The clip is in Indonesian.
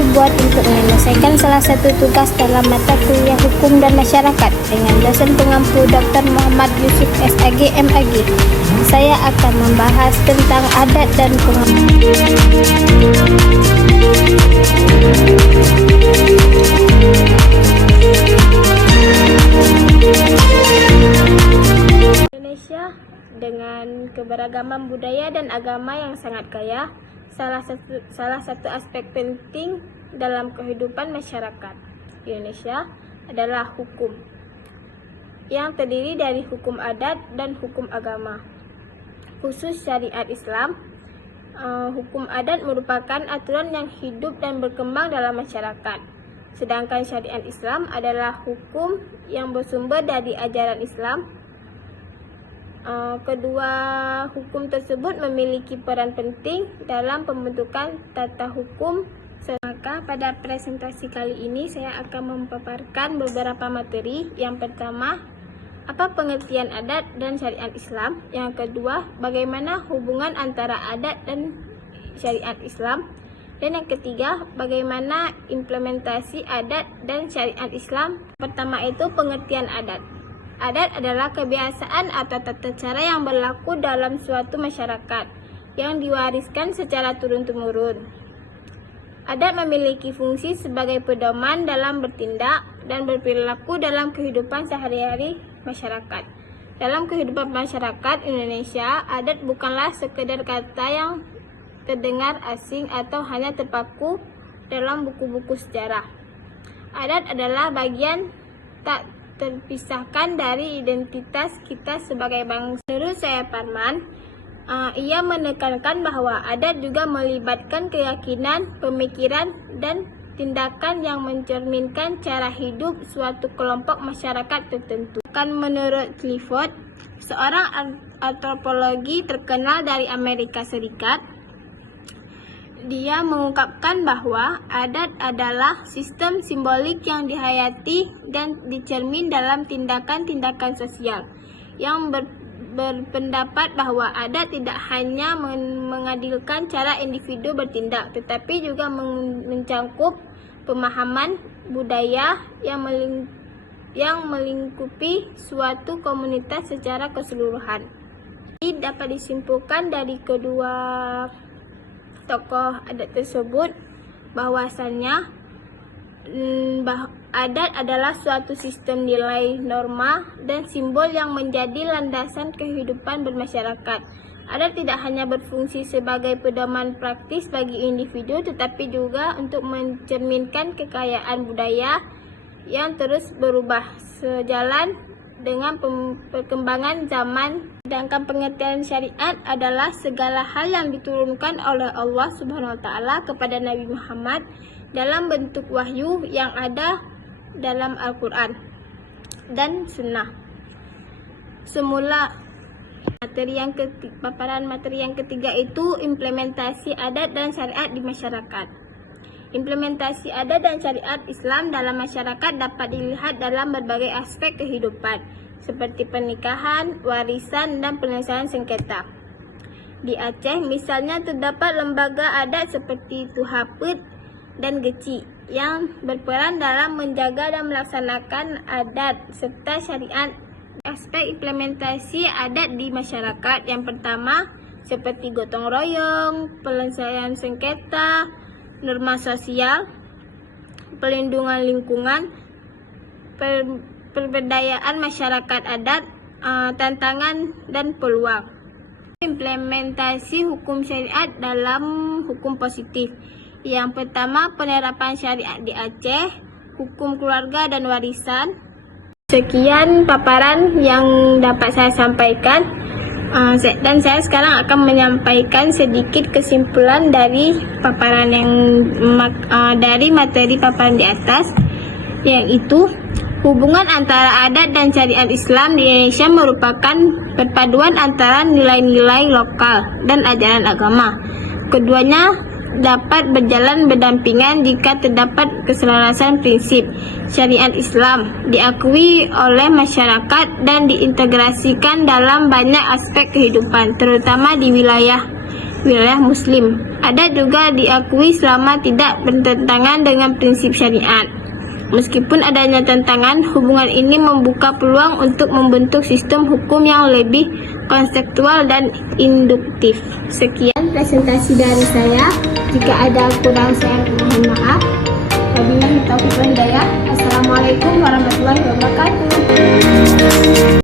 dibuat untuk menyelesaikan salah satu tugas dalam mata kuliah Hukum dan Masyarakat dengan dosen pengampu Dr. Muhammad Yusuf SAG MAG. Saya akan membahas tentang adat dan Indonesia dengan keberagaman budaya dan agama yang sangat kaya. Salah satu aspek penting dalam kehidupan masyarakat Indonesia adalah hukum, yang terdiri dari hukum adat dan hukum agama. Khusus syariat Islam, hukum adat merupakan aturan yang hidup dan berkembang dalam masyarakat. Sedangkan syariat Islam adalah hukum yang bersumber dari ajaran Islam. Kedua hukum tersebut memiliki peran penting dalam pembentukan tata hukum. Maka pada presentasi kali ini saya akan memaparkan beberapa materi. Yang pertama, apa pengertian adat dan syariat Islam? Yang kedua, bagaimana hubungan antara adat dan syariat Islam? Dan yang ketiga, bagaimana implementasi adat dan syariat Islam? Pertama itu pengertian adat. Adat adalah kebiasaan atau tata cara yang berlaku dalam suatu masyarakat yang diwariskan secara turun-temurun. Adat memiliki fungsi sebagai pedoman dalam bertindak dan berperilaku dalam kehidupan sehari-hari masyarakat. Dalam kehidupan masyarakat Indonesia, adat bukanlah sekedar kata yang terdengar asing atau hanya terpaku dalam buku-buku sejarah. Adat adalah bagian tak terpisahkan dari identitas kita sebagai bangsa. Menurut saya Parman, ia menekankan bahwa adat juga melibatkan keyakinan, pemikiran, dan tindakan yang mencerminkan cara hidup suatu kelompok masyarakat tertentu. Menurut Clifford, seorang antropologi terkenal dari Amerika Serikat, dia mengungkapkan bahwa adat adalah sistem simbolik yang dihayati dan dicermin dalam tindakan-tindakan sosial, yang berpendapat bahwa adat tidak hanya mengadilkan cara individu bertindak, tetapi juga mencangkup pemahaman budaya yang melingkupi suatu komunitas secara keseluruhan. Ini dapat disimpulkan dari kedua tokoh adat tersebut bahwasannya adat adalah suatu sistem nilai, norma, dan simbol yang menjadi landasan kehidupan bermasyarakat. Adat tidak hanya berfungsi sebagai pedoman praktis bagi individu, tetapi juga untuk mencerminkan kekayaan budaya yang terus berubah sejalan dengan perkembangan zaman. Sedangkan pengertian syariat adalah segala hal yang diturunkan oleh Allah Subhanahu wa taala kepada Nabi Muhammad dalam bentuk wahyu yang ada dalam Al-Qur'an dan Sunnah. Semula paparan materi yang ketiga itu implementasi adat dan syariat di masyarakat. Implementasi adat dan syariat Islam dalam masyarakat dapat dilihat dalam berbagai aspek kehidupan, seperti pernikahan, warisan, dan penyelesaian sengketa. Di Aceh, misalnya terdapat lembaga adat seperti Tuhapet dan Geci yang berperan dalam menjaga dan melaksanakan adat serta syariat. Aspek implementasi adat di masyarakat yang pertama, seperti gotong royong, penyelesaian sengketa, norma sosial, pelindungan lingkungan, pemberdayaan masyarakat adat, tantangan dan peluang. Implementasi hukum syariat dalam hukum positif. Yang pertama, penerapan syariat di Aceh, hukum keluarga dan warisan. Sekian paparan yang dapat saya sampaikan. Dan saya sekarang akan menyampaikan sedikit kesimpulan dari paparan dari materi paparan di atas, yaitu hubungan antara adat dan syariat Islam di Indonesia merupakan perpaduan antara nilai-nilai lokal dan ajaran agama. Keduanya dapat berjalan berdampingan jika terdapat keselarasan prinsip. Syariat Islam diakui oleh masyarakat dan diintegrasikan dalam banyak aspek kehidupan, terutama di wilayah wilayah Muslim. Ada juga diakui selama tidak bertentangan dengan prinsip syariat. Meskipun adanya tantangan, hubungan ini membuka peluang untuk membentuk sistem hukum yang lebih konseptual dan induktif. Sekian presentasi dari saya. Jika ada kurang saya mohon maaf. Wabillahi taufiq wal hidayah. Assalamualaikum warahmatullahi wabarakatuh.